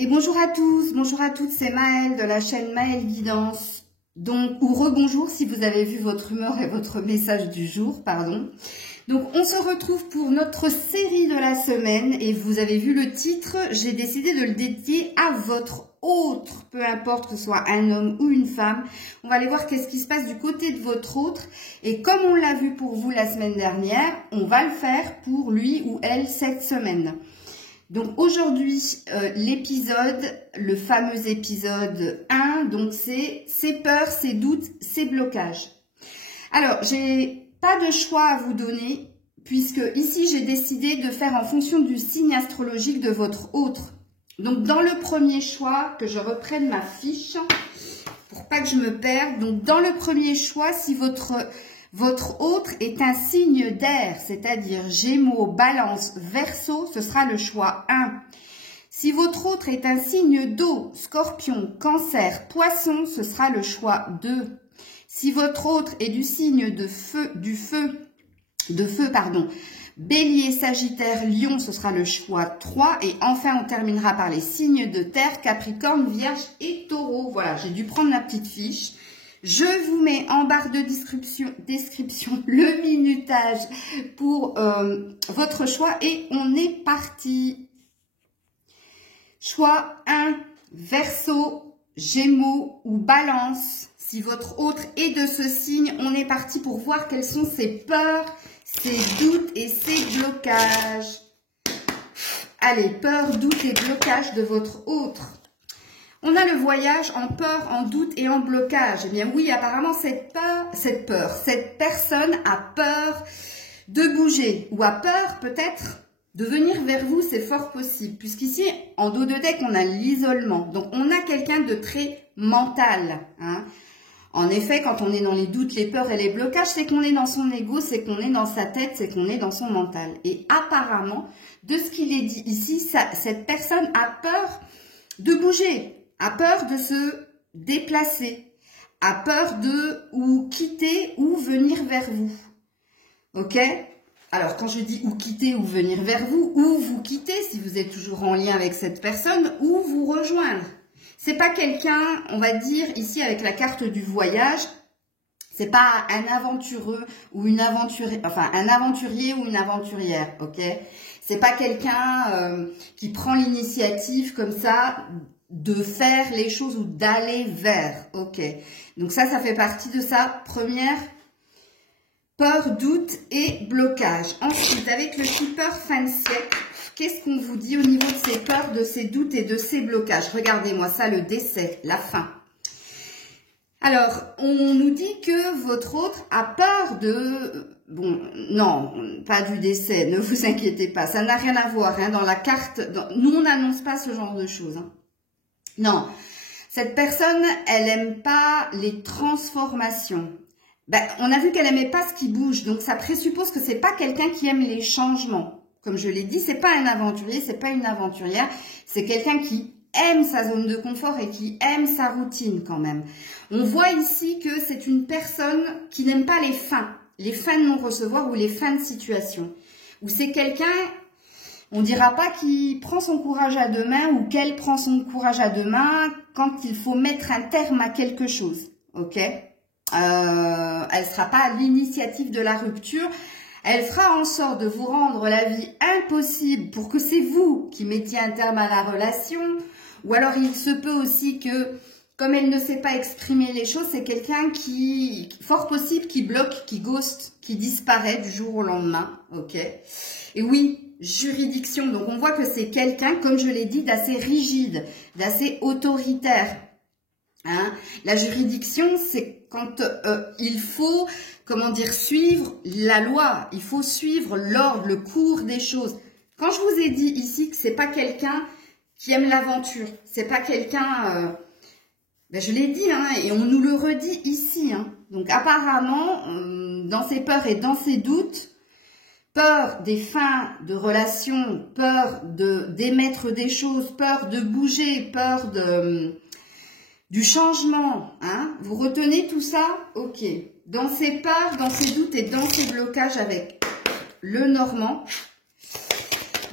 Et bonjour à tous, bonjour à toutes, c'est Maëlle de la chaîne Maëlle Guidance. Donc, ou rebonjour si vous avez vu votre humeur et votre message du jour, pardon. Donc, on se retrouve pour notre série de la semaine et vous avez vu le titre, j'ai décidé de le dédier à votre autre, peu importe que ce soit un homme ou une femme. On va aller voir qu'est-ce qui se passe du côté de votre autre et comme on l'a vu pour vous la semaine dernière, on va le faire pour lui ou elle cette semaine. Donc aujourd'hui, l'épisode, le fameux épisode 1, donc c'est ses peurs, ses doutes, ses blocages. Alors, j'ai pas de choix à vous donner, puisque ici, j'ai décidé de faire en fonction du signe astrologique de votre autre. Donc, dans le premier choix, que je reprenne ma fiche, pour pas que je me perde. Donc, dans le premier choix, si votre autre est un signe d'air, c'est-à-dire Gémeaux, Balance, Verseau, ce sera le choix 1. Si votre autre est un signe d'eau, Scorpion, Cancer, Poisson, ce sera le choix 2. Si votre autre est du signe de feu, Bélier, Sagittaire, Lion, ce sera le choix 3. Et enfin, on terminera par les signes de terre, Capricorne, Vierge et Taureau. Voilà, j'ai dû prendre ma petite fiche. Je vous mets en barre de description le minutage pour votre choix et on est parti. Choix 1, Verseau, Gémeaux ou Balance. Si votre autre est de ce signe, on est parti pour voir quelles sont ses peurs, ses doutes et ses blocages. Allez, peur, doute et blocage de votre autre. On a le voyage en peur, en doute et en blocage. Eh bien oui, apparemment cette personne a peur de bouger ou a peur peut-être de venir vers vous, c'est fort possible. Puisqu'ici, en dos de deck, on a l'isolement. Donc on a quelqu'un de très mental. Hein. En effet, quand on est dans les doutes, les peurs et les blocages, c'est qu'on est dans son ego, c'est qu'on est dans sa tête, c'est qu'on est dans son mental. Et apparemment, de ce qu'il est dit ici, cette personne a peur de bouger. A peur de se déplacer, a peur de ou quitter ou venir vers vous. Ok? Alors, quand je dis ou quitter ou venir vers vous, ou vous quitter si vous êtes toujours en lien avec cette personne, ou vous rejoindre. C'est pas quelqu'un, on va dire, ici avec la carte du voyage, c'est pas un aventureux ou une aventurière, enfin un aventurier ou une aventurière, ok? C'est pas quelqu'un qui prend l'initiative comme ça de faire les choses ou d'aller vers, ok. Donc ça fait partie de sa première peur, doute et blocage. Ensuite, avec le skipper fin de siècle, qu'est-ce qu'on vous dit au niveau de ses peurs, de ses doutes et de ses blocages? Regardez-moi ça, le décès, la fin. Alors, on nous dit que votre autre a peur de... Bon, non, pas du décès, ne vous inquiétez pas, ça n'a rien à voir. Hein, dans la carte, nous, on n'annonce pas ce genre de choses. Hein. Non, cette personne, elle n'aime pas les transformations. Ben, on a vu qu'elle n'aimait pas ce qui bouge, donc ça présuppose que c'est pas quelqu'un qui aime les changements. Comme je l'ai dit, c'est pas un aventurier, c'est pas une aventurière, c'est quelqu'un qui aime sa zone de confort et qui aime sa routine quand même. On voit ici que c'est une personne qui n'aime pas les fins de non-recevoir ou les fins de situation. Ou c'est quelqu'un... On ne dira pas qu'il prend son courage à deux mains ou qu'elle prend son courage à deux mains quand il faut mettre un terme à quelque chose. Ok, elle ne sera pas à l'initiative de la rupture. Elle fera en sorte de vous rendre la vie impossible pour que c'est vous qui mettiez un terme à la relation. Ou alors il se peut aussi que, comme elle ne sait pas exprimer les choses, c'est quelqu'un qui, fort possible, qui bloque, qui ghost, qui disparaît du jour au lendemain. Ok. Et oui, juridiction, donc on voit que c'est quelqu'un, comme je l'ai dit, d'assez rigide, d'assez autoritaire. Hein? La juridiction, c'est quand il faut, comment dire, suivre la loi, il faut suivre l'ordre, le cours des choses. Quand je vous ai dit ici que c'est pas quelqu'un qui aime l'aventure, c'est pas quelqu'un, ben je l'ai dit, hein, et on nous le redit ici. Hein. Donc apparemment, dans ses peurs et dans ses doutes, peur des fins de relations, peur d'émettre des choses, peur de bouger, peur du changement. Hein. Vous retenez tout ça? Ok. Dans ses peurs, dans ses doutes et dans ses blocages avec le Normand,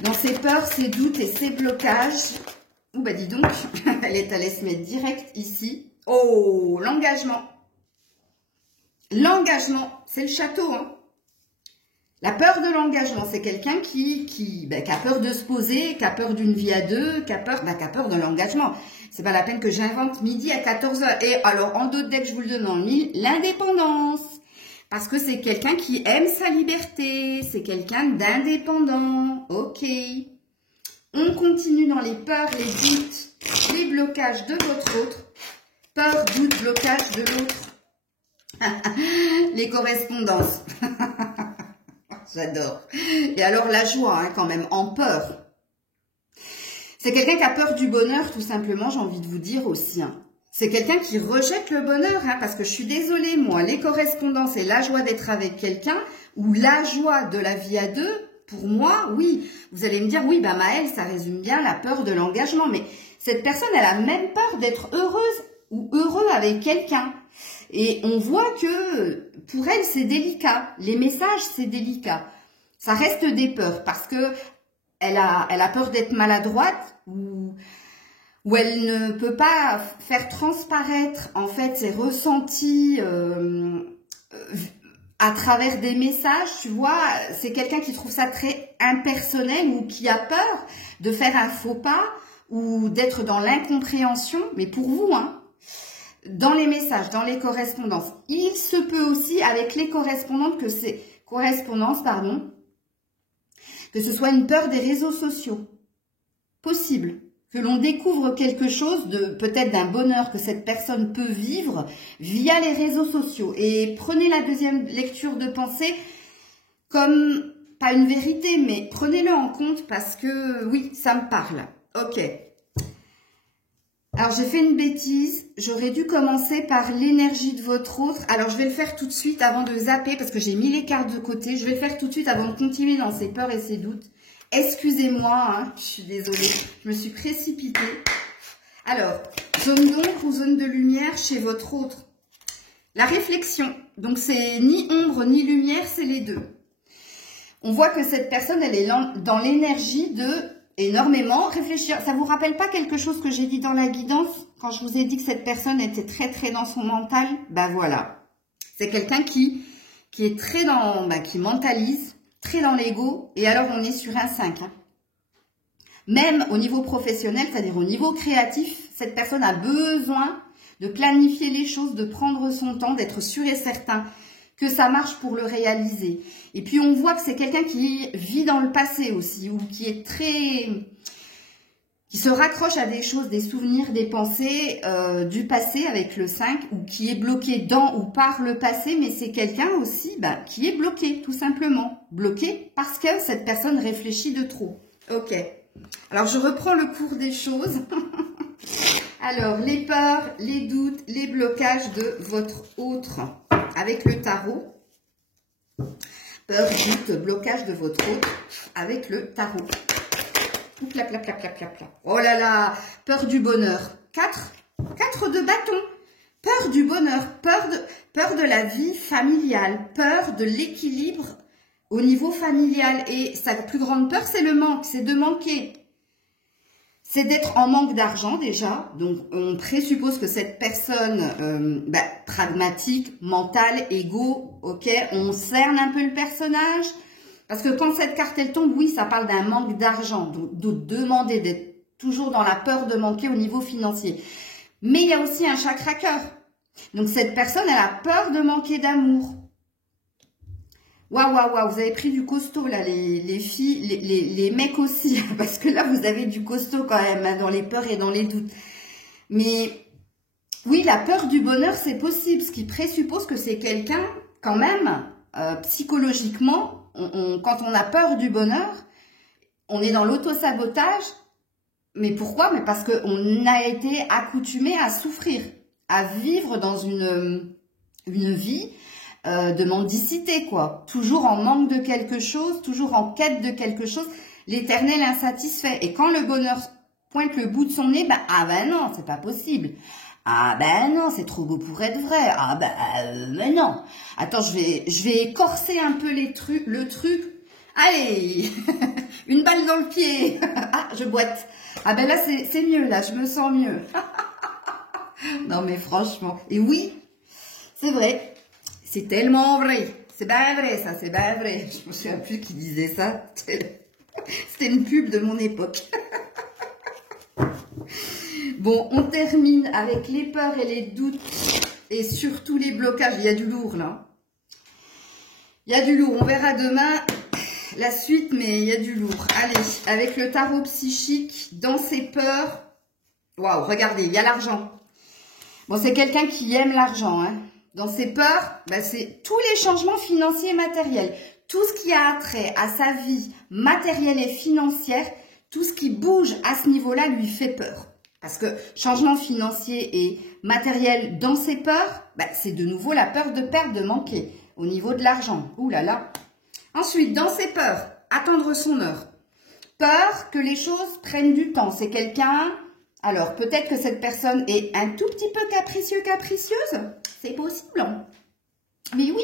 dans ses peurs, ses doutes et ses blocages, Oh bah dis donc, elle est allée se mettre direct ici. Oh, l'engagement. L'engagement, c'est le château, hein. La peur de l'engagement, c'est quelqu'un qui a peur de se poser, qui a peur d'une vie à deux, qui a peur de l'engagement. C'est pas la peine que j'invente midi à 14 h. Et alors, en d'autres decks, je vous le donne en mille, l'indépendance. Parce que c'est quelqu'un qui aime sa liberté, c'est quelqu'un d'indépendant. Ok. On continue dans les peurs, les doutes, les blocages de votre autre. Peur, doute, blocage de l'autre. Les correspondances. J'adore. Et alors la joie, hein, quand même, en peur. C'est quelqu'un qui a peur du bonheur, tout simplement, j'ai envie de vous dire aussi. Hein. C'est quelqu'un qui rejette le bonheur, hein, parce que je suis désolée, moi, les correspondances et la joie d'être avec quelqu'un, ou la joie de la vie à deux, pour moi, oui. Vous allez me dire, oui, bah Maëlle, ça résume bien la peur de l'engagement. Mais cette personne, elle a même peur d'être heureuse ou heureux avec quelqu'un. Et on voit que pour elle, c'est délicat. Les messages, c'est délicat. Ça reste des peurs parce que elle a peur d'être maladroite ou elle ne peut pas faire transparaître en fait ses ressentis à travers des messages. Tu vois, c'est quelqu'un qui trouve ça très impersonnel ou qui a peur de faire un faux pas ou d'être dans l'incompréhension. Mais pour vous, hein. Dans les messages, dans les correspondances. Il se peut aussi, avec les correspondances, que ce soit une peur des réseaux sociaux. Possible. Que l'on découvre quelque chose de peut-être d'un bonheur que cette personne peut vivre via les réseaux sociaux. Et prenez la deuxième lecture de pensée comme, pas une vérité, mais prenez-le en compte parce que, oui, ça me parle. Ok. Alors, j'ai fait une bêtise. J'aurais dû commencer par l'énergie de votre autre. Alors, je vais le faire tout de suite avant de zapper parce que j'ai mis les cartes de côté. Je vais le faire tout de suite avant de continuer dans ses peurs et ses doutes. Excusez-moi, hein, je suis désolée. Je me suis précipitée. Alors, zone d'ombre ou zone de lumière chez votre autre. La réflexion. Donc, c'est ni ombre ni lumière, c'est les deux. On voit que cette personne, elle est dans l'énergie de... énormément réfléchir. Ça vous rappelle pas quelque chose que j'ai dit dans la guidance quand je vous ai dit que cette personne était très dans son mental? Ben voilà. C'est quelqu'un qui est très dans, qui mentalise, très dans l'ego. Et alors on est sur un 5. Hein. Même au niveau professionnel, c'est-à-dire au niveau créatif, cette personne a besoin de planifier les choses, de prendre son temps, d'être sûr et certain que ça marche pour le réaliser. Et puis on voit que c'est quelqu'un qui vit dans le passé aussi, ou qui est qui se raccroche à des choses, des souvenirs, des pensées du passé avec le 5, ou qui est bloqué dans ou par le passé, mais c'est quelqu'un aussi qui est bloqué, tout simplement. Bloqué parce que cette personne réfléchit de trop. Ok. Alors je reprends le cours des choses. Alors, les peurs, les doutes, les blocages de votre autre avec le tarot. Peur, doute, blocage de votre autre avec le tarot. Clap, clap, clap, clap, clap, clap. Oh là là, peur du bonheur. 4 de bâton. Peur du bonheur, peur de la vie familiale, peur de l'équilibre au niveau familial. Et sa plus grande peur, c'est le manque, c'est de manquer. C'est d'être en manque d'argent déjà, donc on présuppose que cette personne pragmatique, mentale, égo, ok, on cerne un peu le personnage, parce que quand cette carte elle tombe, oui, ça parle d'un manque d'argent, donc de demander d'être toujours dans la peur de manquer au niveau financier. Mais il y a aussi un chakra cœur, donc cette personne elle a peur de manquer d'amour. Waouh, waouh, waouh, vous avez pris du costaud là, les filles, les mecs aussi, parce que là vous avez du costaud quand même, hein, dans les peurs et dans les doutes. Mais oui, la peur du bonheur, c'est possible, ce qui présuppose que c'est quelqu'un, quand même, psychologiquement, quand on a peur du bonheur, on est dans l'auto-sabotage. Mais pourquoi? Mais parce qu'on a été accoutumé à souffrir, à vivre dans une vie de mendicité, quoi. Toujours en manque de quelque chose, toujours en quête de quelque chose, l'éternel insatisfait. Et quand le bonheur pointe le bout de son nez, non, c'est pas possible. Ah ben non, c'est trop beau pour être vrai. Ah mais non. Attends, je vais écorcer un peu le truc. Allez, une balle dans le pied. Ah, je boite. Ah ben là, c'est mieux, là, je me sens mieux. Non mais franchement, et oui, c'est vrai, c'est tellement vrai. C'est bien vrai ça, c'est bien vrai. Je me souviens plus qui disait ça. C'était une pub de mon époque. Bon, on termine avec les peurs et les doutes et surtout les blocages. Il y a du lourd là. Il y a du lourd. On verra demain la suite, mais il y a du lourd. Allez, avec le tarot psychique, dans ses peurs. Waouh, regardez, il y a l'argent. Bon, c'est quelqu'un qui aime l'argent, hein. Dans ses peurs, ben, c'est tous les changements financiers et matériels. Tout ce qui a trait à sa vie matérielle et financière, tout ce qui bouge à ce niveau-là lui fait peur. Parce que changement financier et matériel dans ses peurs, ben, c'est de nouveau la peur de perdre, de manquer au niveau de l'argent. Ouh là là. Ensuite, dans ses peurs, attendre son heure. Peur que les choses prennent du temps. C'est quelqu'un... Alors, peut-être que cette personne est un tout petit peu capricieux, capricieuse. C'est possible. Hein. Mais oui,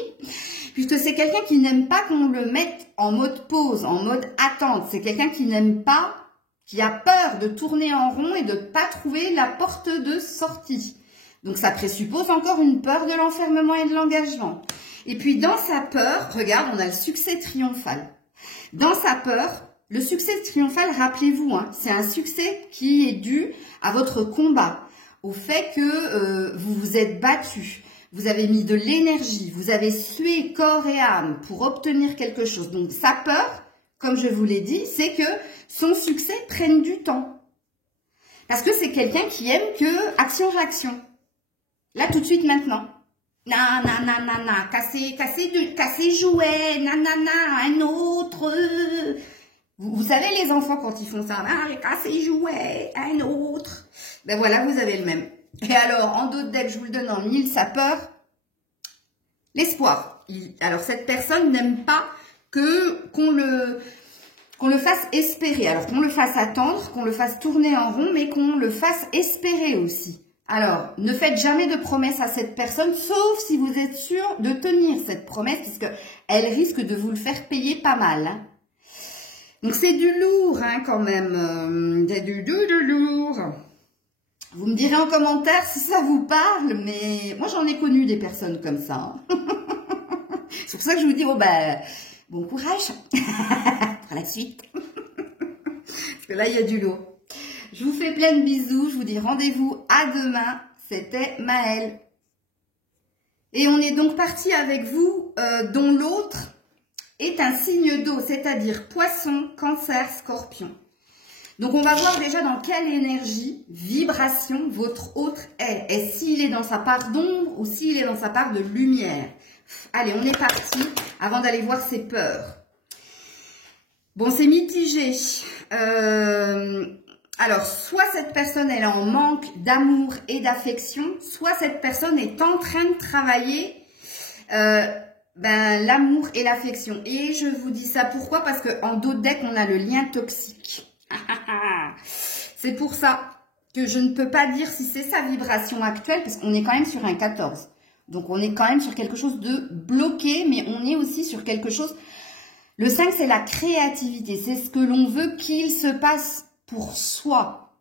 puisque c'est quelqu'un qui n'aime pas qu'on le mette en mode pause, en mode attente. C'est quelqu'un qui n'aime pas, qui a peur de tourner en rond et de ne pas trouver la porte de sortie. Donc, ça présuppose encore une peur de l'enfermement et de l'engagement. Et puis, dans sa peur, regarde, on a le succès triomphal. Dans sa peur... Le succès triomphal, rappelez-vous, hein, c'est un succès qui est dû à votre combat, au fait que vous vous êtes battu, vous avez mis de l'énergie, vous avez sué corps et âme pour obtenir quelque chose. Donc sa peur, comme je vous l'ai dit, c'est que son succès prenne du temps. Parce que c'est quelqu'un qui aime que action-réaction. Là, tout de suite, maintenant. Na, casser jouet, un autre... Vous savez, les enfants, quand ils font ça, les casser jouets, un autre. Ben voilà, vous avez le même. Et alors, en dos de deck, je vous le donne en mille, sa peur, l'espoir. Alors, cette personne n'aime pas qu'on le fasse espérer. Alors, qu'on le fasse attendre, qu'on le fasse tourner en rond, mais qu'on le fasse espérer aussi. Alors, ne faites jamais de promesses à cette personne, sauf si vous êtes sûr de tenir cette promesse, puisque elle risque de vous le faire payer pas mal, hein. Donc, c'est du lourd, hein, quand même. Du lourd. Vous me direz en commentaire si ça vous parle, mais moi, j'en ai connu des personnes comme ça. Hein. C'est pour ça que je vous dis, oh, ben, bon courage pour la suite. Parce que là, il y a du lourd. Je vous fais plein de bisous. Je vous dis rendez-vous à demain. C'était Maëlle. Et on est donc parti avec vous, dont l'autre est un signe d'eau, c'est-à-dire poisson, cancer, scorpion. Donc, on va voir déjà dans quelle énergie, vibration, votre autre est. Et s'il est dans sa part d'ombre ou s'il est dans sa part de lumière. Allez, on est parti avant d'aller voir ses peurs. Bon, c'est mitigé. Alors, soit cette personne, elle est en manque d'amour et d'affection, soit cette personne est en train de travailler... l'amour et l'affection. Et je vous dis ça pourquoi? Parce qu'en dos de deck, on a le lien toxique. C'est pour ça que je ne peux pas dire si c'est sa vibration actuelle, parce qu'on est quand même sur un 14. Donc, on est quand même sur quelque chose de bloqué, mais on est aussi sur quelque chose... Le 5, c'est la créativité. C'est ce que l'on veut qu'il se passe pour soi.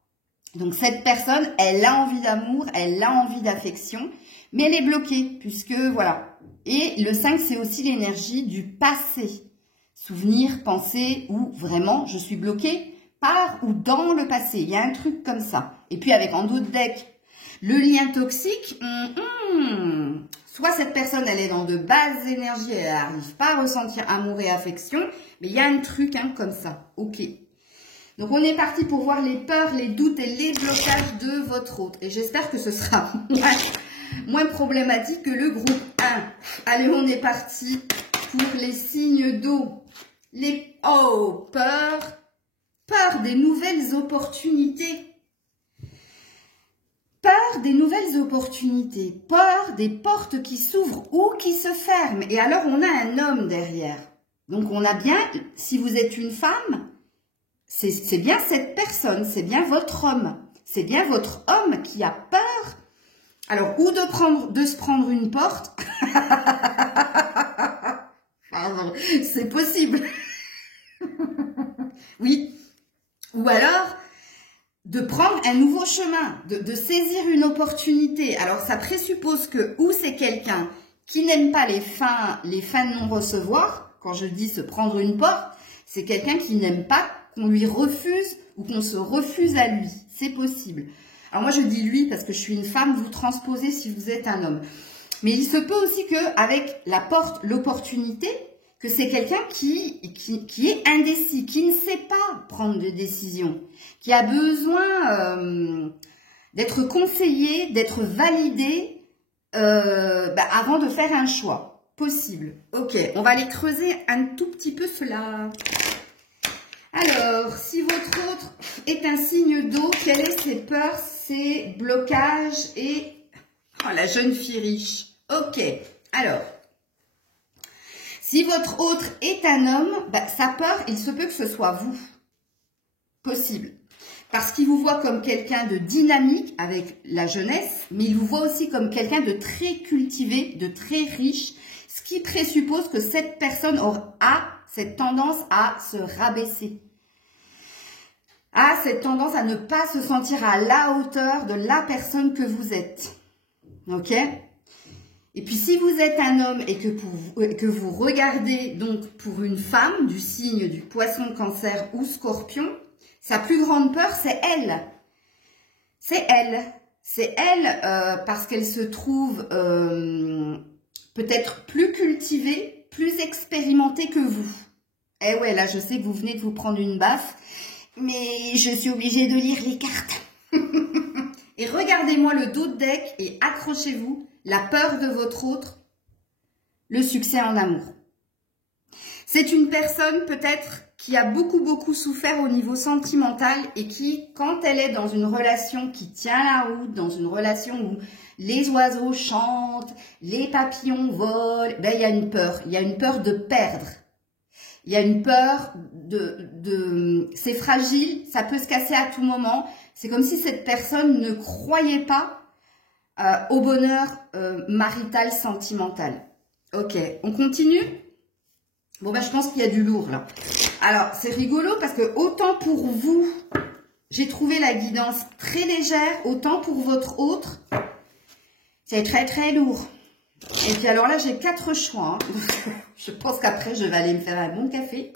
Donc, cette personne, elle a envie d'amour, elle a envie d'affection, mais elle est bloquée, puisque, voilà... Et le 5, c'est aussi l'énergie du passé. Souvenir, pensée, ou vraiment, je suis bloquée par ou dans le passé. Il y a un truc comme ça. Et puis avec en dos de deck, le lien toxique, soit cette personne, elle est dans de basses énergies, elle n'arrive pas à ressentir amour et affection, mais il y a un truc comme ça. Ok. Donc, on est parti pour voir les peurs, les doutes et les blocages de votre hôte. Et j'espère que ce sera moins problématique que le groupe 1. Allez, on est parti pour les signes d'eau. Les peur des nouvelles opportunités. Peur des nouvelles opportunités. Peur des portes qui s'ouvrent ou qui se ferment. Et alors, on a un homme derrière. Donc, on a bien, si vous êtes une femme, c'est bien cette personne, c'est bien votre homme. C'est bien votre homme qui a peur. Alors, ou de se prendre une porte. C'est possible. Oui. Ou alors, de prendre un nouveau chemin, de saisir une opportunité. Alors, ça présuppose que ou c'est quelqu'un qui n'aime pas les fins de non-recevoir. Quand je dis se prendre une porte, c'est quelqu'un qui n'aime pas qu'on lui refuse ou qu'on se refuse à lui. C'est possible. Alors moi, je dis lui parce que je suis une femme, vous transposez si vous êtes un homme. Mais il se peut aussi qu'avec la porte, l'opportunité, que c'est quelqu'un qui est indécis, qui ne sait pas prendre de décision, qui a besoin d'être conseillé, d'être validé avant de faire un choix. Possible. Ok, on va aller creuser un tout petit peu cela. Alors, si votre autre est un signe d'eau, quelles sont ses peurs, ses blocages et... Oh, la jeune fille riche. Ok, alors... Si votre autre est un homme, sa peur, il se peut que ce soit vous. Possible. Parce qu'il vous voit comme quelqu'un de dynamique avec la jeunesse, mais il vous voit aussi comme quelqu'un de très cultivé, de très riche, ce qui présuppose que cette personne a cette tendance à se rabaisser, a cette tendance à ne pas se sentir à la hauteur de la personne que vous êtes. Ok ? Et puis si vous êtes un homme et que vous regardez donc pour une femme du signe du poisson, cancer ou scorpion, sa plus grande peur, c'est elle. C'est elle. C'est elle parce qu'elle se trouve peut-être plus cultivée, plus expérimentée que vous. Eh ouais, là je sais que vous venez de vous prendre une baffe, mais je suis obligée de lire les cartes. Et regardez-moi le dos de deck et accrochez-vous. La peur de votre autre, le succès en amour. C'est une personne peut-être qui a beaucoup souffert au niveau sentimental et qui, quand elle est dans une relation qui tient la route, dans une relation où les oiseaux chantent, les papillons volent, il y a une peur. Il y a une peur de perdre. Il y a une peur c'est fragile, ça peut se casser à tout moment. C'est comme si cette personne ne croyait pas au bonheur marital, sentimental. Ok, on continue. Bon, je pense qu'il y a du lourd, là. Alors, c'est rigolo parce que autant pour vous, j'ai trouvé la guidance très légère, autant pour votre autre, c'est très lourd. Et puis alors là, j'ai 4 choix. Hein. Je pense qu'après, je vais aller me faire un bon café.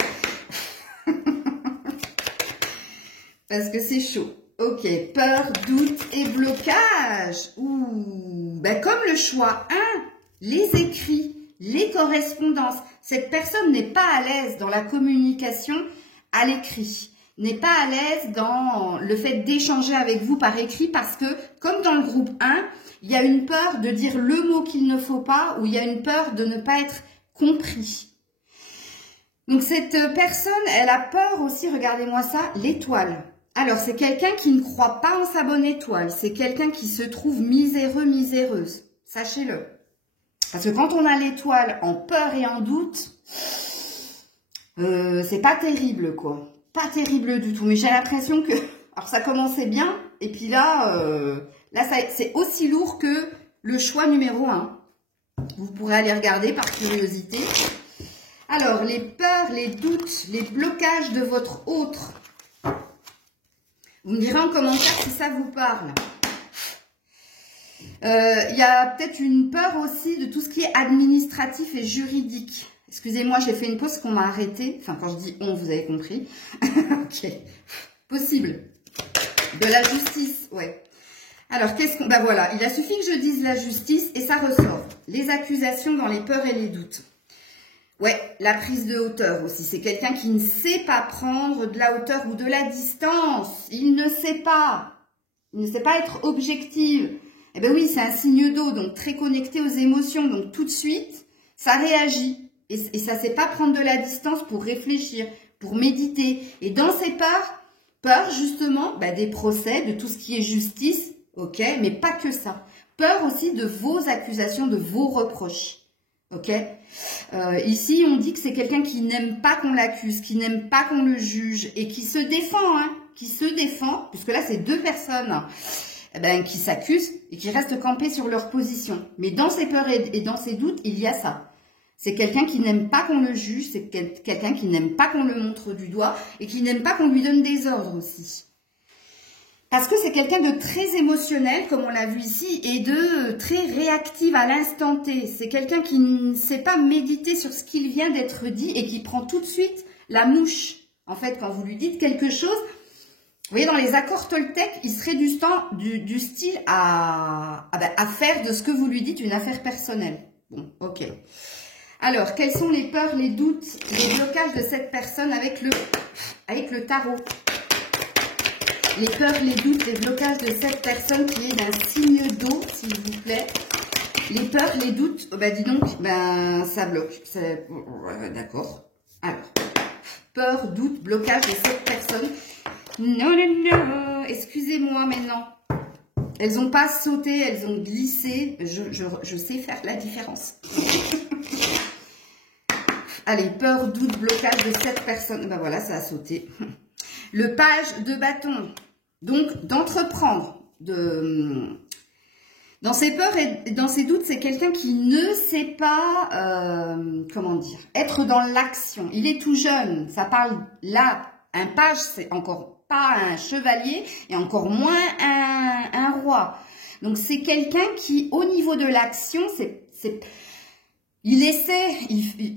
Parce que c'est chaud. Ok, peur, doute et blocage. Ouh, comme le choix 1, les écrits, les correspondances. Cette personne n'est pas à l'aise dans la communication à l'écrit, n'est pas à l'aise dans le fait d'échanger avec vous par écrit parce que, comme dans le groupe 1, il y a une peur de dire le mot qu'il ne faut pas ou il y a une peur de ne pas être compris. Donc cette personne, elle a peur aussi, regardez-moi ça, l'étoile. Alors, c'est quelqu'un qui ne croit pas en sa bonne étoile. C'est quelqu'un qui se trouve miséreux, miséreuse. Sachez-le. Parce que quand on a l'étoile en peur et en doute, c'est pas terrible, quoi. Pas terrible du tout. Mais j'ai l'impression que... Alors, ça commençait bien. Et puis là, c'est aussi lourd que le choix numéro 1. Vous pourrez aller regarder par curiosité. Alors, les peurs, les doutes, les blocages de votre autre... Vous me direz en commentaire si ça vous parle. Il y a peut-être une peur aussi de tout ce qui est administratif et juridique. Excusez-moi, j'ai fait une pause qu'on m'a arrêté. Enfin, quand je dis on, vous avez compris. Ok. Possible. De la justice, ouais. Alors, qu'est-ce qu'on... voilà, il a suffi que je dise la justice et ça ressort. Les accusations dans les peurs et les doutes. Ouais, la prise de hauteur aussi. C'est quelqu'un qui ne sait pas prendre de la hauteur ou de la distance. Il ne sait pas. Il ne sait pas être objectif. Eh bien oui, c'est un signe d'eau, donc très connecté aux émotions. Donc tout de suite, ça réagit. Et ça ne sait pas prendre de la distance pour réfléchir, pour méditer. Et dans ces peurs justement, des procès, de tout ce qui est justice, ok, mais pas que ça. Peur aussi de vos accusations, de vos reproches. Ok, ici on dit que c'est quelqu'un qui n'aime pas qu'on l'accuse, qui n'aime pas qu'on le juge et qui se défend, hein, qui se défend, puisque là c'est 2 personnes qui s'accusent et qui restent campées sur leur position. Mais dans ses peurs et dans ses doutes, il y a ça. C'est quelqu'un qui n'aime pas qu'on le juge, c'est quelqu'un qui n'aime pas qu'on le montre du doigt et qui n'aime pas qu'on lui donne des ordres aussi. Parce que c'est quelqu'un de très émotionnel, comme on l'a vu ici, et de très réactif à l'instant T. C'est quelqu'un qui ne sait pas méditer sur ce qu'il vient d'être dit et qui prend tout de suite la mouche. En fait, quand vous lui dites quelque chose, vous voyez, dans les accords Toltec, il serait du style à faire de ce que vous lui dites une affaire personnelle. Bon, ok. Alors, quelles sont les peurs, les doutes, les blocages de cette personne avec le tarot? Les peurs, les doutes, les blocages de cette personne qui est d'un signe d'eau, s'il vous plaît. Les peurs, les doutes, dis donc, ça bloque. D'accord. Alors, peur, doute, blocage de cette personne. Non, non, non, excusez-moi, mais non. Elles n'ont pas sauté, elles ont glissé. Je sais faire la différence. Allez, peur, doute, blocage de cette personne. Ben voilà, ça a sauté. Le page de bâton. Donc, d'entreprendre. Dans ses peurs et dans ses doutes, c'est quelqu'un qui ne sait pas, comment dire, être dans l'action. Il est tout jeune. Ça parle là, un page, c'est encore pas un chevalier et encore moins un roi. Donc, c'est quelqu'un qui, au niveau de l'action, il essaie,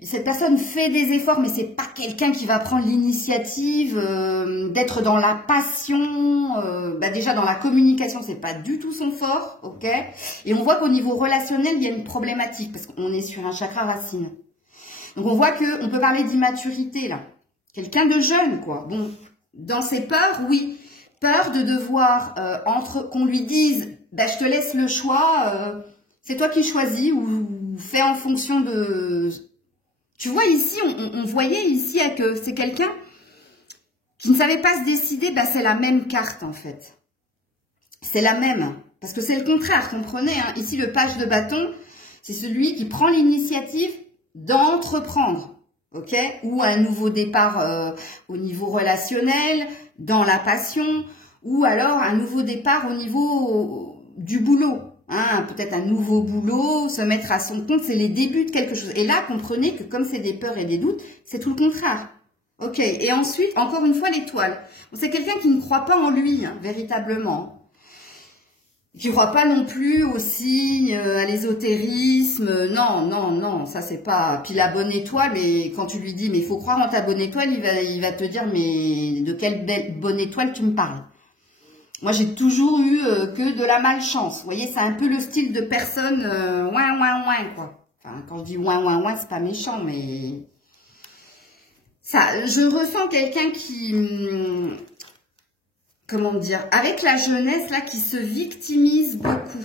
cette personne fait des efforts, mais c'est pas quelqu'un qui va prendre l'initiative d'être dans la passion. Déjà, dans la communication, c'est pas du tout son fort, ok. Et on voit qu'au niveau relationnel, il y a une problématique, parce qu'on est sur un chakra racine. Donc, on voit qu'on peut parler d'immaturité, là. Quelqu'un de jeune, quoi. Bon, dans ses peurs, oui. Peur de devoir, qu'on lui dise, je te laisse le choix, c'est toi qui choisis, ou fais en fonction de... Tu vois, ici, on voyait ici que c'est quelqu'un qui ne savait pas se décider, c'est la même carte, en fait. C'est la même. Parce que c'est le contraire, comprenez, hein. Ici, le page de bâton, c'est celui qui prend l'initiative d'entreprendre. Ok, ou un nouveau départ au niveau relationnel, dans la passion, ou alors un nouveau départ au niveau du boulot. Hein, peut-être un nouveau boulot, se mettre à son compte, c'est les débuts de quelque chose. Et là, comprenez que comme c'est des peurs et des doutes, c'est tout le contraire. Ok, et ensuite, encore une fois, l'étoile. C'est quelqu'un qui ne croit pas en lui, hein, véritablement. Qui ne croit pas non plus aux signes, à l'ésotérisme. Non, non, non, ça c'est pas... Puis la bonne étoile, mais quand tu lui dis, mais il faut croire en ta bonne étoile, il va te dire, mais de quelle belle bonne étoile tu me parles? Moi, j'ai toujours eu que de la malchance. Vous voyez, c'est un peu le style de personne ouin, quoi. Enfin, quand je dis ouin, c'est pas méchant, mais... Ça, je ressens quelqu'un qui... comment dire, avec la jeunesse là qui se victimise beaucoup.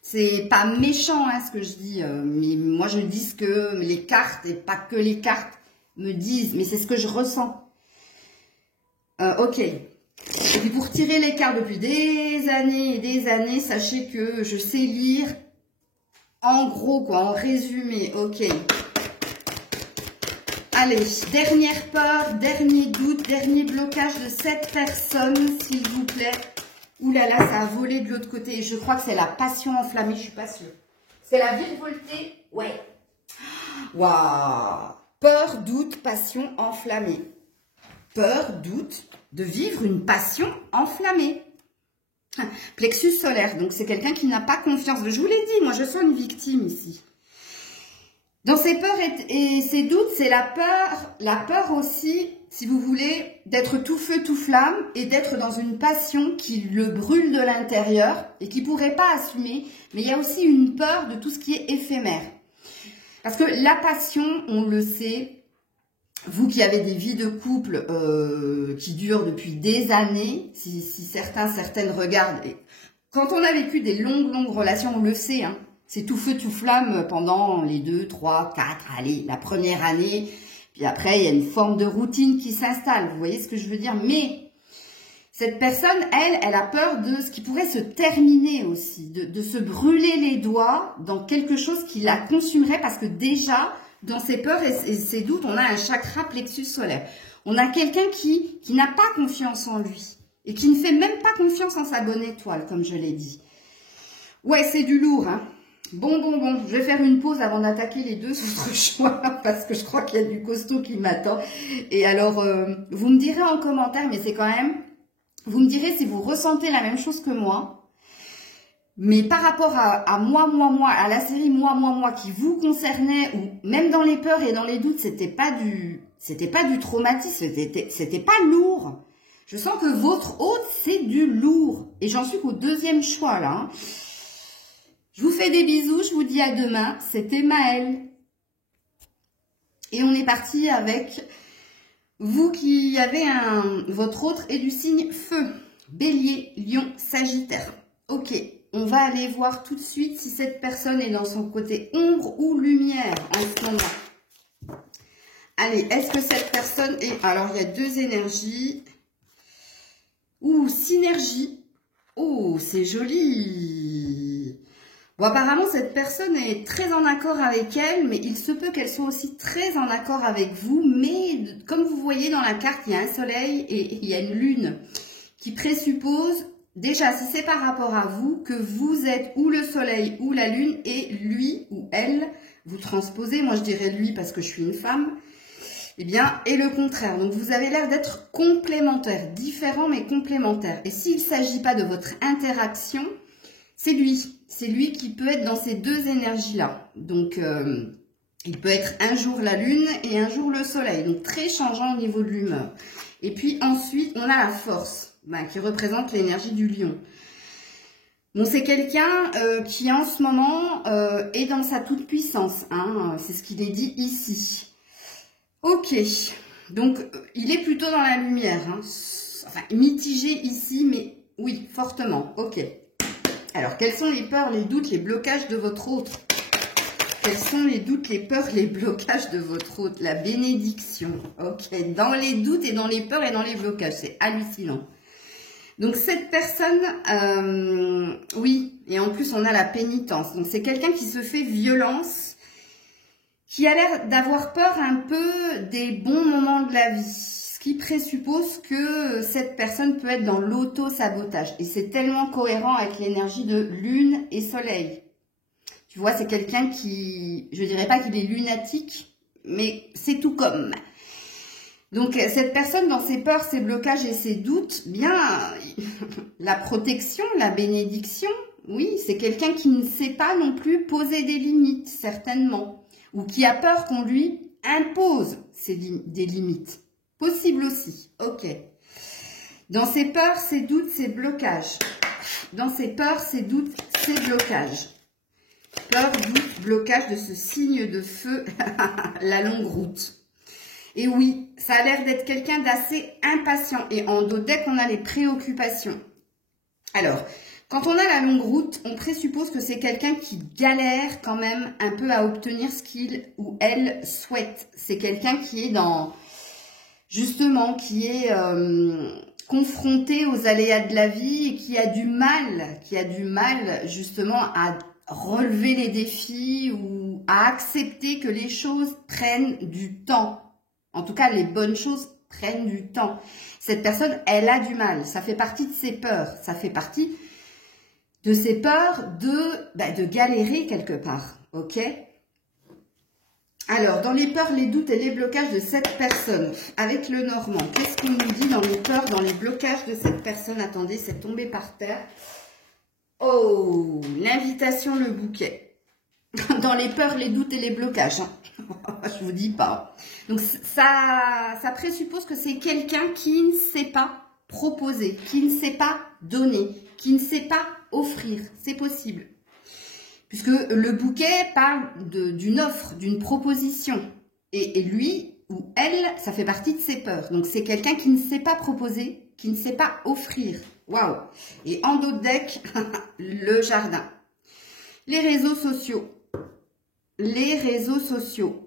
C'est pas méchant hein, ce que je dis, mais moi je dis ce que les cartes et pas que les cartes me disent, mais c'est ce que je ressens. Ok. Et puis pour tirer les cartes depuis des années et des années, sachez que je sais lire en gros quoi, en résumé. Ok. Allez, dernière peur, dernier doute, dernier blocage de cette personne, s'il vous plaît. Ouh là là, ça a volé de l'autre côté. Je crois que c'est la passion enflammée, je suis pas sûre. C'est la virevoltée, ouais. Waouh. Peur, doute, passion enflammée. Peur, doute de vivre une passion enflammée. Plexus solaire, donc c'est quelqu'un qui n'a pas confiance. Je vous l'ai dit, moi je sens une victime ici. Dans ses peurs et ses doutes, c'est la peur aussi, si vous voulez, d'être tout feu, tout flamme et d'être dans une passion qui le brûle de l'intérieur et qui ne pourrait pas assumer. Mais il y a aussi une peur de tout ce qui est éphémère. Parce que la passion, on le sait, vous qui avez des vies de couple qui durent depuis des années, si certaines regardent, et quand on a vécu des longues relations, on le sait, hein. C'est tout feu, tout flamme pendant les 2, 3, 4, allez, la première année. Puis après, il y a une forme de routine qui s'installe. Vous voyez ce que je veux dire? Mais cette personne, elle a peur de ce qui pourrait se terminer aussi, de se brûler les doigts dans quelque chose qui la consumerait parce que déjà, dans ses peurs et ses doutes, on a un chakra plexus solaire. On a quelqu'un qui n'a pas confiance en lui et qui ne fait même pas confiance en sa bonne étoile, comme je l'ai dit. Ouais, c'est du lourd, hein. Bon, je vais faire une pause avant d'attaquer les deux autres choix parce que je crois qu'il y a du costaud qui m'attend. Et alors, vous me direz en commentaire, mais c'est quand même Vous me direz si vous ressentez la même chose que moi. Mais par rapport à moi, à la série moi, qui vous concernait, ou même dans les peurs et dans les doutes, c'était pas du traumatisme, c'était pas lourd. Je sens que votre hôte, c'est du lourd. Et j'en suis qu'au deuxième choix, là. Hein. Je vous fais des bisous, je vous dis à demain. C'était Maëlle. Et on est parti avec vous qui avez votre autre est du signe feu. Bélier, Lion, Sagittaire. Ok, on va aller voir tout de suite si cette personne est dans son côté ombre ou lumière en ce moment. Allez, est-ce que cette personne est... Alors, il y a deux énergies. Ouh, synergie. Oh, c'est joli. Bon, apparemment, cette personne est très en accord avec elle, mais il se peut qu'elle soit aussi très en accord avec vous. Mais comme vous voyez dans la carte, il y a un soleil et il y a une lune qui présuppose, déjà, si c'est par rapport à vous, que vous êtes ou le soleil ou la lune et lui ou elle, vous transposez, moi je dirais lui parce que je suis une femme, eh bien, et le contraire. Donc, vous avez l'air d'être complémentaires, différents mais complémentaires. Et s'il ne s'agit pas de votre interaction, c'est lui. C'est lui qui peut être dans ces deux énergies-là. Donc, il peut être un jour la lune et un jour le soleil. Donc, très changeant au niveau de l'humeur. Et puis, ensuite, on a la force qui représente l'énergie du lion. Bon, c'est quelqu'un qui, en ce moment, est dans sa toute-puissance. Hein, c'est ce qu'il est dit ici. Ok, donc il est plutôt dans la lumière, hein. Enfin mitigé ici, mais oui, fortement, ok. Alors, quelles sont les peurs, les doutes, les blocages de votre autre? Quels sont les doutes, les peurs, les blocages de votre autre? La bénédiction, ok. Dans les doutes et dans les peurs et dans les blocages, c'est hallucinant. Donc, cette personne, oui, et en plus on a la pénitence. Donc, c'est quelqu'un qui se fait violence, qui a l'air d'avoir peur un peu des bons moments de la vie, ce qui présuppose que cette personne peut être dans l'auto-sabotage. Et c'est tellement cohérent avec l'énergie de lune et soleil. Tu vois, c'est quelqu'un qui, je dirais pas qu'il est lunatique, mais c'est tout comme. Donc, cette personne, dans ses peurs, ses blocages et ses doutes, bien, la protection, la bénédiction, oui, c'est quelqu'un qui ne sait pas non plus poser des limites, certainement. Ou qui a peur qu'on lui impose des limites. Possible aussi, ok. Dans ses peurs, ses doutes, ses blocages. Dans ses peurs, ses doutes, ses blocages. Peur, doute, blocage de ce signe de feu, la longue route. Et oui, ça a l'air d'être quelqu'un d'assez impatient. Et en dos deck, on a les préoccupations. Alors, quand on a la longue route, on présuppose que c'est quelqu'un qui galère quand même un peu à obtenir ce qu'il ou elle souhaite. C'est quelqu'un qui est dans, justement, qui est confronté aux aléas de la vie et qui a du mal justement à relever les défis ou à accepter que les choses prennent du temps. En tout cas, les bonnes choses prennent du temps. Cette personne, elle a du mal. Ça fait partie de ses peurs. Ça fait partie de ses peurs de galérer quelque part, ok? Alors, dans les peurs, les doutes et les blocages de cette personne, avec le Normand, qu'est-ce qu'on nous dit dans les peurs, dans les blocages de cette personne? Attendez, c'est tombé par terre. Oh, l'invitation, le bouquet. Dans les peurs, les doutes et les blocages, hein. Je vous dis pas. Donc, ça présuppose que c'est quelqu'un qui ne sait pas proposer, qui ne sait pas donner, qui ne sait pas offrir, c'est possible. Puisque le bouquet parle d'une offre, d'une proposition. Et lui ou elle, ça fait partie de ses peurs. Donc c'est quelqu'un qui ne sait pas proposer, qui ne sait pas offrir. Waouh! Et en dos de deck, le jardin. Les réseaux sociaux. Les réseaux sociaux.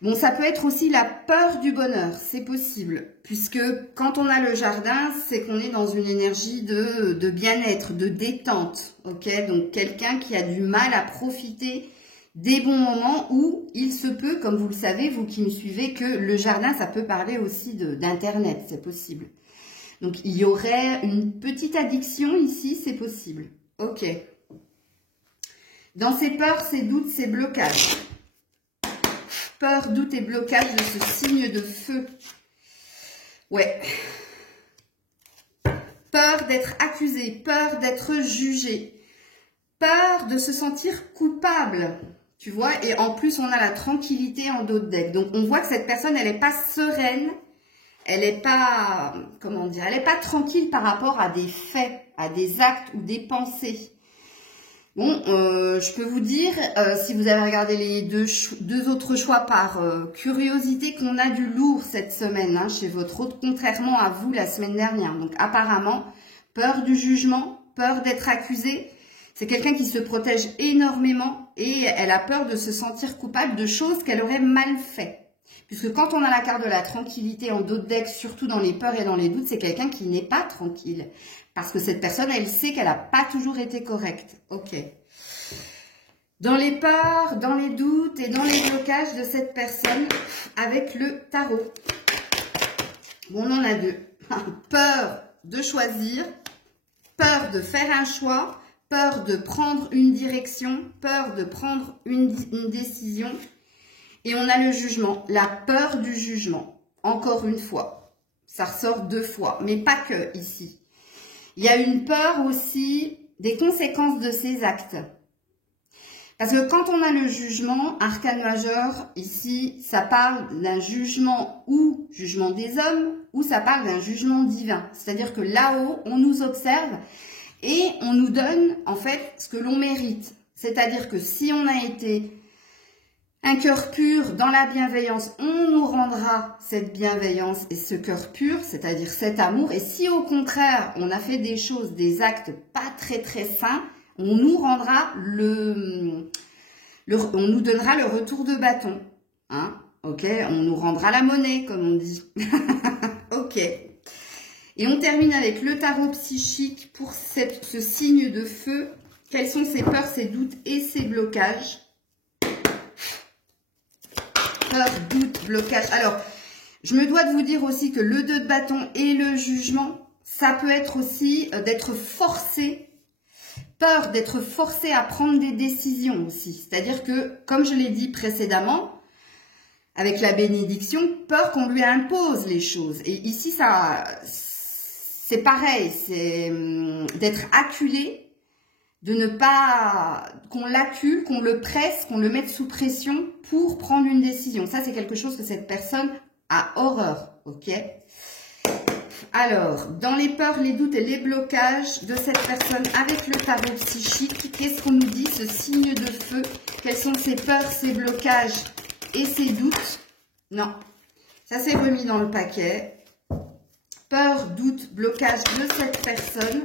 Bon, ça peut être aussi la peur du bonheur, c'est possible. Puisque quand on a le jardin, c'est qu'on est dans une énergie de bien-être, de détente. Ok, donc quelqu'un qui a du mal à profiter des bons moments où il se peut, comme vous le savez, vous qui me suivez, que le jardin, ça peut parler aussi d'internet, c'est possible. Donc il y aurait une petite addiction ici, c'est possible. Ok. Dans ses peurs, ses doutes, ses blocages. Peur, doute et blocage de ce signe de feu. Ouais. peur d'être accusé, peur d'être jugé, peur de se sentir coupable, tu vois. Et en plus, on a la tranquillité en dos de deck. Donc, on voit que cette personne, elle n'est pas sereine, elle n'est pas, comment dire, elle n'est pas tranquille par rapport à des faits, à des actes ou des pensées. Bon, je peux vous dire, si vous avez regardé les deux autres choix par curiosité, qu'on a du lourd cette semaine hein, chez votre hôte, contrairement à vous la semaine dernière. Donc apparemment, peur du jugement, peur d'être accusé. C'est quelqu'un qui se protège énormément et elle a peur de se sentir coupable de choses qu'elle aurait mal fait. Puisque quand on a la carte de la tranquillité en dos de deck, surtout dans les peurs et dans les doutes, c'est quelqu'un qui n'est pas tranquille. Parce que cette personne, elle sait qu'elle n'a pas toujours été correcte. Ok. Dans les peurs, dans les doutes et dans les blocages de cette personne avec le tarot. Bon, on en a deux. Peur de choisir, peur de faire un choix, peur de prendre une direction, peur de prendre une décision. Et on a le jugement, la peur du jugement. Encore une fois, ça ressort deux fois, mais pas que ici. Il y a une peur aussi des conséquences de ces actes. Parce que quand on a le jugement, arcane majeur, ici, ça parle d'un jugement ou jugement des hommes, ou ça parle d'un jugement divin. C'est-à-dire que là-haut, on nous observe et on nous donne, en fait, ce que l'on mérite. C'est-à-dire que si on a été un cœur pur dans la bienveillance, on nous rendra cette bienveillance et ce cœur pur, c'est-à-dire cet amour. Et si au contraire, on a fait des choses, des actes pas très très sains, on nous rendra on nous donnera le retour de bâton. Hein? Ok, on nous rendra la monnaie, comme on dit. Ok. Et on termine avec le tarot psychique pour ce signe de feu. Quelles sont ses peurs, ses doutes et ses blocages? Peur, doute, blocage. Alors, je me dois de vous dire aussi que le 2 de bâton et le jugement, ça peut être aussi d'être forcé. Peur d'être forcé à prendre des décisions aussi. C'est-à-dire que, comme je l'ai dit précédemment, avec la bénédiction, peur qu'on lui impose les choses. Et ici, ça, c'est pareil, c'est d'être acculé, de ne pas, qu'on l'accule, qu'on le presse, qu'on le mette sous pression pour prendre une décision. Ça, c'est quelque chose que cette personne a horreur, ok ? Alors, dans les peurs, les doutes et les blocages de cette personne avec le tarot psychique, qu'est-ce qu'on nous dit, ce signe de feu? Quelles sont ses peurs, ses blocages et ses doutes? Non, ça s'est remis dans le paquet. Peur, doute, blocage de cette personne.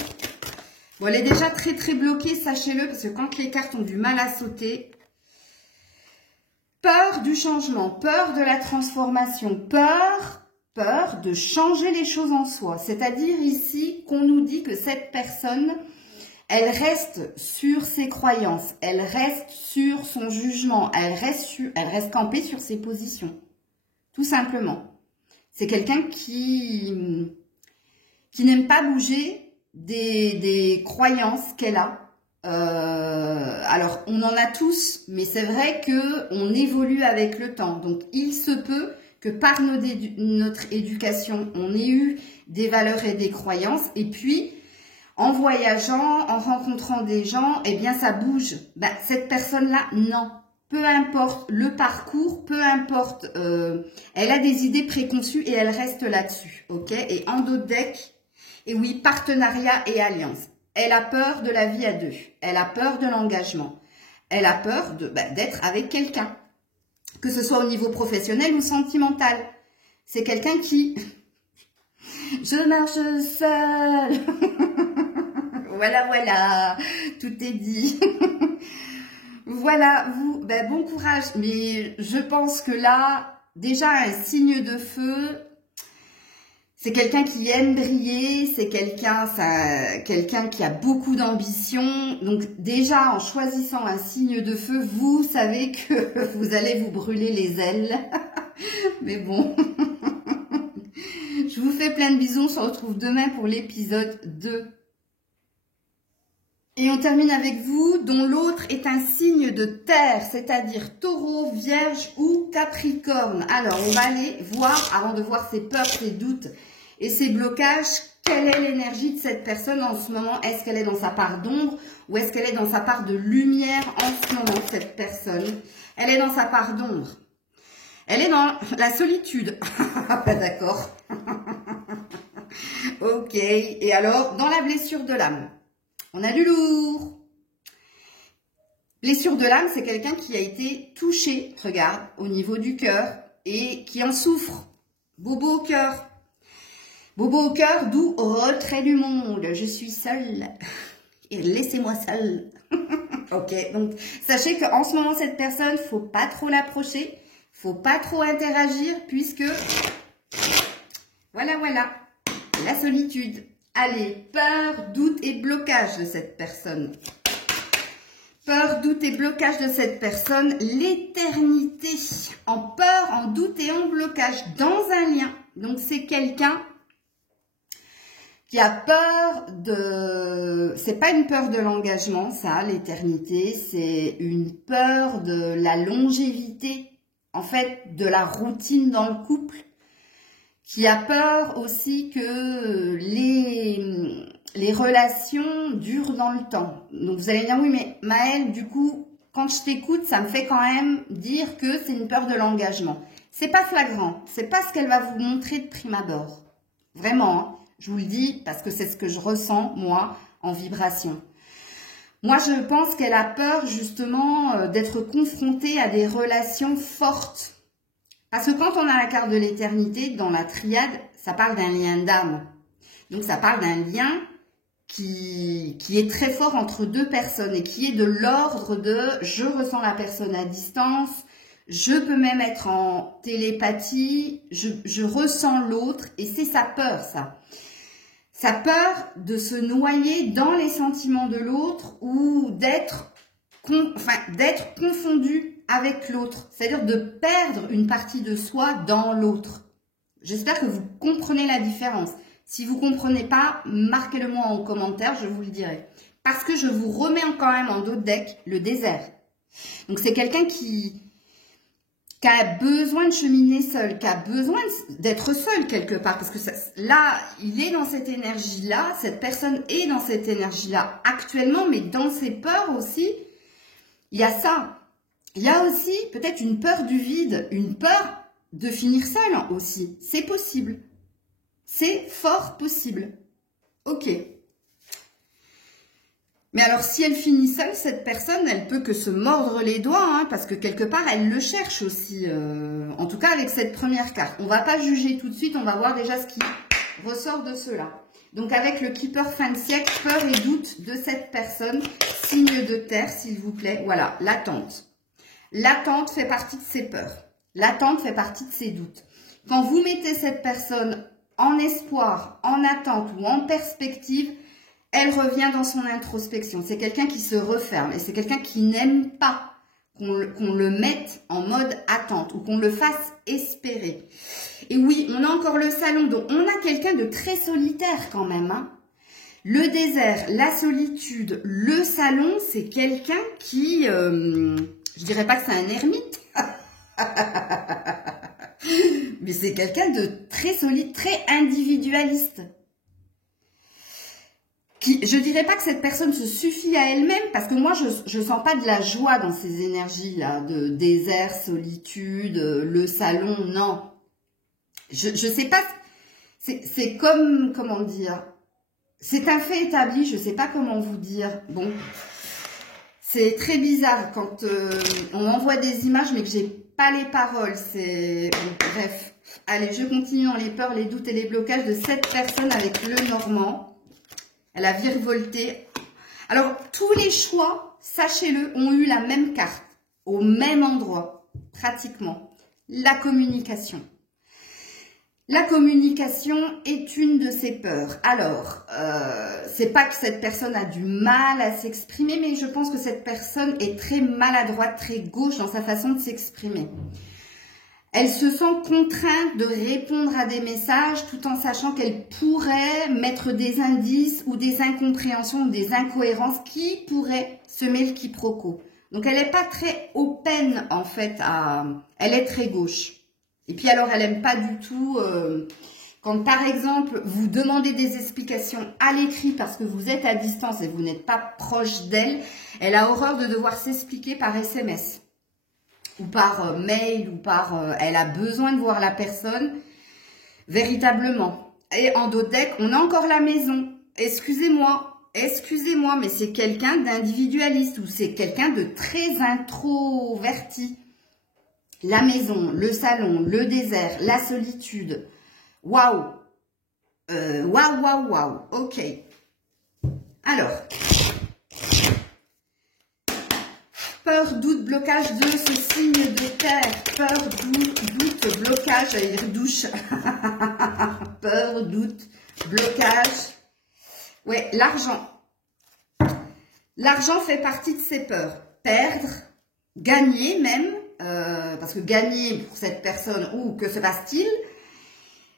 Bon, elle est déjà très très bloquée, sachez-le, parce que quand les cartes ont du mal à sauter. Peur du changement, peur de la transformation, peur de changer les choses en soi. C'est-à-dire ici qu'on nous dit que cette personne, elle reste sur ses croyances, elle reste sur son jugement, elle reste campée sur ses positions. Tout simplement. C'est quelqu'un qui n'aime pas bouger des croyances qu'elle a. Alors, on en a tous, mais c'est vrai qu'on évolue avec le temps. Donc, il se peut que par notre éducation, on ait eu des valeurs et des croyances. Et puis, en voyageant, en rencontrant des gens, eh bien, ça bouge. Ben, cette personne-là, non. Peu importe le parcours, peu importe, elle a des idées préconçues et elle reste là-dessus. Ok? Et en dos de deck, et oui, partenariat et alliance. Elle a peur de la vie à deux. Elle a peur de l'engagement. Elle a peur d'être avec quelqu'un. Que ce soit au niveau professionnel ou sentimental. C'est quelqu'un qui... Je marche seule. Voilà, voilà. Tout est dit. Voilà, vous, bon courage. Mais je pense que là, déjà un signe de feu... C'est quelqu'un qui aime briller, c'est quelqu'un qui a beaucoup d'ambition. Donc déjà, en choisissant un signe de feu, vous savez que vous allez vous brûler les ailes. Mais bon, je vous fais plein de bisous. On se retrouve demain pour l'épisode 2. Et on termine avec vous, dont l'autre est un signe de terre, c'est-à-dire taureau, vierge ou capricorne. Alors, on va aller voir, avant de voir ses peurs, ses doutes et ses blocages, quelle est l'énergie de cette personne en ce moment? Est-ce qu'elle est dans sa part d'ombre ou est-ce qu'elle est dans sa part de lumière en ce moment, cette personne? Elle est dans sa part d'ombre. Elle est dans la solitude. D'accord. Ok. Et alors, dans la blessure de l'âme, on a du lourd. Blessure de l'âme, c'est quelqu'un qui a été touché, regarde, au niveau du cœur et qui en souffre. Bobo au cœur. Bobo au cœur, d'où retrait du monde. Je suis seule. Et laissez-moi seule. Ok, donc sachez qu'en ce moment, cette personne, faut pas trop l'approcher. Faut pas trop interagir puisque... Voilà, la solitude. Allez, peur, doute et blocage de cette personne. Peur, doute et blocage de cette personne. L'éternité. En peur, en doute et en blocage. Dans un lien. Donc, c'est quelqu'un qui a peur de... C'est pas une peur de l'engagement, ça, l'éternité. C'est une peur de la longévité. En fait, de la routine dans le couple. Qui a peur aussi que les relations durent dans le temps. Donc vous allez me dire, oui mais Maëlle, du coup, quand je t'écoute, ça me fait quand même dire que c'est une peur de l'engagement. C'est pas flagrant, c'est pas ce qu'elle va vous montrer de prime abord. Vraiment, hein, je vous le dis parce que c'est ce que je ressens, moi, en vibration. Moi, je pense qu'elle a peur justement d'être confrontée à des relations fortes. Parce que quand on a la carte de l'éternité, dans la triade, ça parle d'un lien d'âme. Donc ça parle d'un lien qui est très fort entre deux personnes et qui est de l'ordre de « je ressens la personne à distance », je peux même être en télépathie, je ressens l'autre et c'est sa peur ça. Sa peur de se noyer dans les sentiments de l'autre ou d'être confondu avec l'autre, c'est-à-dire de perdre une partie de soi dans l'autre. J'espère que vous comprenez la différence. Si vous ne comprenez pas, marquez-le moi en commentaire, je vous le dirai. Parce que je vous remets quand même en dos de deck le désert. Donc c'est quelqu'un qui a besoin de cheminer seul, qui a besoin d'être seul quelque part. Parce que là, il est dans cette énergie-là, cette personne est dans cette énergie-là actuellement, mais dans ses peurs aussi, il y a ça. Il y a aussi peut-être une peur du vide, une peur de finir seul aussi. C'est possible. C'est fort possible. Ok. Mais alors, si elle finit seule, cette personne, elle peut que se mordre les doigts, hein, parce que quelque part, elle le cherche aussi. En tout cas, avec cette première carte. On ne va pas juger tout de suite, on va voir déjà ce qui ressort de cela. Donc, avec le Keeper fin de siècle, peur et doute de cette personne, signe de terre, s'il vous plaît. Voilà, l'attente. L'attente fait partie de ses peurs. L'attente fait partie de ses doutes. Quand vous mettez cette personne en espoir, en attente ou en perspective, elle revient dans son introspection. C'est quelqu'un qui se referme et c'est quelqu'un qui n'aime pas qu'on le mette en mode attente ou qu'on le fasse espérer. Et oui, on a encore le salon, donc on a quelqu'un de très solitaire quand même, hein. Le désert, la solitude, le salon, c'est quelqu'un qui... je dirais pas que c'est un ermite, mais c'est quelqu'un de très solide, très individualiste. Je dirais pas que cette personne se suffit à elle-même, parce que moi, je sens pas de la joie dans ces énergies-là, de désert, solitude, le salon, non. Je sais pas, c'est comme, comment dire, c'est un fait établi, je sais pas comment vous dire, bon... C'est très bizarre quand on m'envoie des images mais que j'ai pas les paroles. C'est bon, bref. Allez, je continue dans les peurs, les doutes et les blocages de cette personne avec le Normand. Elle a virevolté. Alors, tous les choix, sachez-le, ont eu la même carte, au même endroit, pratiquement. La communication. La communication est une de ses peurs. Alors, c'est pas que cette personne a du mal à s'exprimer, mais je pense que cette personne est très maladroite, très gauche dans sa façon de s'exprimer. Elle se sent contrainte de répondre à des messages tout en sachant qu'elle pourrait mettre des indices ou des incompréhensions ou des incohérences qui pourraient semer le quiproquo. Donc, elle n'est pas très open en fait. Elle est très gauche. Et puis alors, elle n'aime pas du tout Quand par exemple, vous demandez des explications à l'écrit parce que vous êtes à distance et vous n'êtes pas proche d'elle, elle a horreur de devoir s'expliquer par SMS ou par mail ou par... elle a besoin de voir la personne véritablement. Et en dos de deck, on a encore la maison. Excusez-moi, mais c'est quelqu'un d'individualiste ou c'est quelqu'un de très introverti. La maison, le salon, le désert, la solitude. Waouh, waouh, ok. Alors, peur, doute, blocage de ce signe de terre. Peur, doute, blocage, j'allais dire douche. Peur, doute, blocage. Ouais, l'argent. L'argent fait partie de ses peurs. Perdre, gagner même, parce que gagner pour cette personne, ou que se passe-t-il?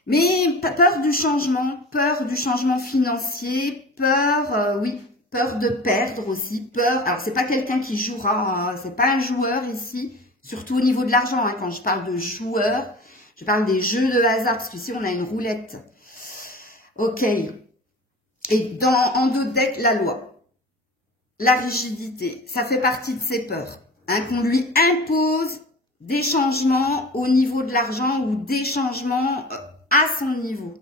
Mais peur du changement financier, peur, oui, peur de perdre aussi, peur. Alors, c'est pas quelqu'un qui jouera, hein, c'est pas un joueur ici, surtout au niveau de l'argent. Hein, quand je parle de joueur, je parle des jeux de hasard, parce qu'ici, on a une roulette. Ok. Et en dos de deck, la loi, la rigidité, ça fait partie de ses peurs. Hein, qu'on lui impose des changements au niveau de l'argent ou des changements à son niveau.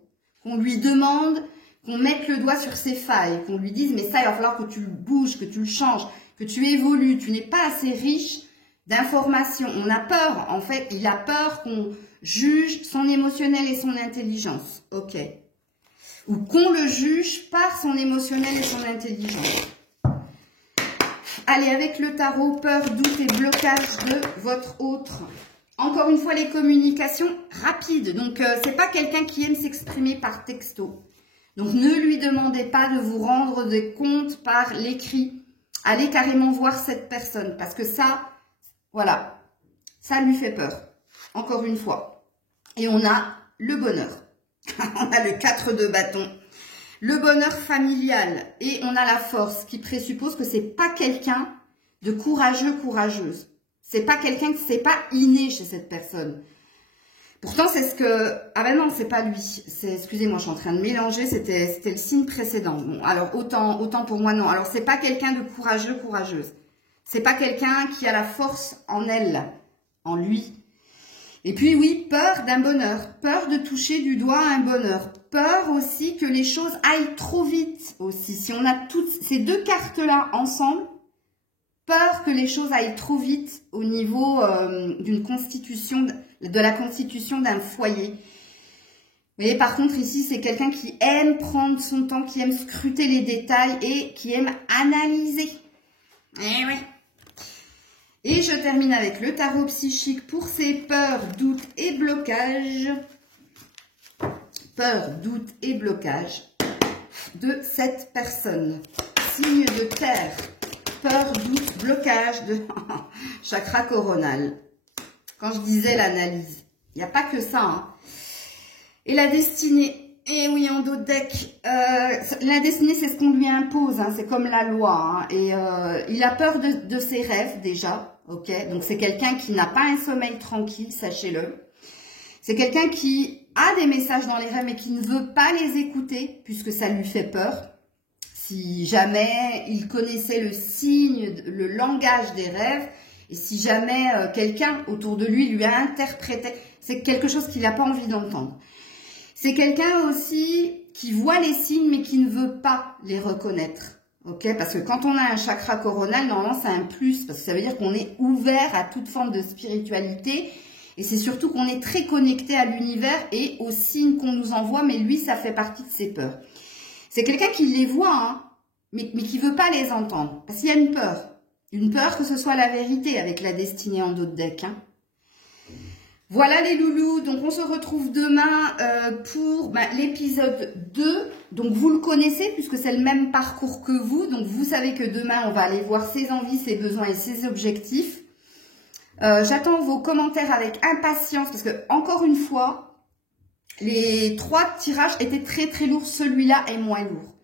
Qu'on lui demande, qu'on mette le doigt sur ses failles, qu'on lui dise, mais ça, il va falloir que tu le bouges, que tu le changes, que tu évolues, tu n'es pas assez riche d'informations. On a peur, en fait, il a peur qu'on juge son émotionnel et son intelligence. Ok. Ou qu'on le juge par son émotionnel et son intelligence. Allez, avec le tarot, peur, doute et blocage de votre autre. Encore une fois, les communications rapides. Donc, c'est pas quelqu'un qui aime s'exprimer par texto. Donc, ne lui demandez pas de vous rendre des comptes par l'écrit. Allez carrément voir cette personne. Parce que ça, voilà, ça lui fait peur. Encore une fois. Et on a le bonheur. On a le 4 de bâton. Le bonheur familial. Et on a la force qui présuppose que c'est pas quelqu'un de courageux, courageuse. C'est pas quelqu'un que c'est pas inné chez cette personne. Pourtant, c'est ce que... Ah ben non, c'est pas lui. Excusez-moi, je suis en train de mélanger. C'était le signe précédent. Bon, alors, autant pour moi, non. Alors, c'est pas quelqu'un de courageux, courageuse. C'est pas quelqu'un qui a la force en elle, en lui. Et puis, oui, peur d'un bonheur. Peur de toucher du doigt un bonheur. Peur aussi que les choses aillent trop vite aussi. Si on a toutes ces deux cartes-là ensemble, peur que les choses aillent trop vite au niveau d'une constitution, de la constitution d'un foyer. Vous voyez, par contre, ici, c'est quelqu'un qui aime prendre son temps, qui aime scruter les détails et qui aime analyser. Eh ouais. Et je termine avec le tarot psychique pour ses peurs, doutes et blocages. Peur, doute et blocage de cette personne. Signe de terre. Peur, doute, blocage de chakra coronal. Quand je disais l'analyse, il n'y a pas que ça. Hein. Et la destinée. Et oui, en dos de deck, la destinée, c'est ce qu'on lui impose. Hein, c'est comme la loi. Hein, et il a peur de ses rêves déjà. Ok, donc c'est quelqu'un qui n'a pas un sommeil tranquille, sachez-le. C'est quelqu'un qui a des messages dans les rêves mais qui ne veut pas les écouter puisque ça lui fait peur. Si jamais il connaissait le signe, le langage des rêves, et si jamais quelqu'un autour de lui a interprété, c'est quelque chose qu'il n'a pas envie d'entendre. C'est quelqu'un aussi qui voit les signes mais qui ne veut pas les reconnaître. Ok, parce que quand on a un chakra coronal, normalement c'est un plus, parce que ça veut dire qu'on est ouvert à toute forme de spiritualité, et c'est surtout qu'on est très connecté à l'univers et aux signes qu'on nous envoie, mais lui, ça fait partie de ses peurs. C'est quelqu'un qui les voit, hein, mais qui veut pas les entendre, parce qu'il y a une peur que ce soit la vérité avec la destinée en dos de deck. Hein. Voilà les loulous, donc on se retrouve demain pour l'épisode 2. Donc vous le connaissez puisque c'est le même parcours que vous. Donc vous savez que demain on va aller voir ses envies, ses besoins et ses objectifs. J'attends vos commentaires avec impatience parce que encore une fois, les 3 tirages étaient très très lourds. Celui-là est moins lourd.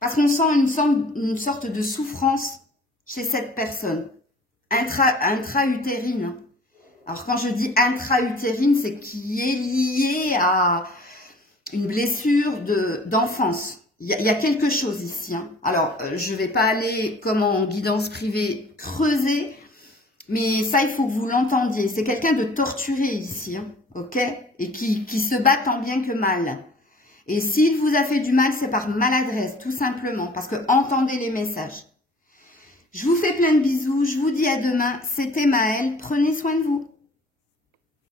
Parce qu'on sent une sorte de souffrance chez cette personne. Intra-utérine. Alors, quand je dis intra-utérine, c'est qui est lié une blessure d'enfance. Il y a quelque chose ici. Hein. Alors, je vais pas aller, comme en guidance privée, creuser, mais ça, il faut que vous l'entendiez. C'est quelqu'un de torturé ici, hein, ok? Et qui se bat tant bien que mal. Et s'il vous a fait du mal, c'est par maladresse, tout simplement, parce que entendez les messages. Je vous fais plein de bisous, je vous dis à demain. C'était Maëlle, prenez soin de vous.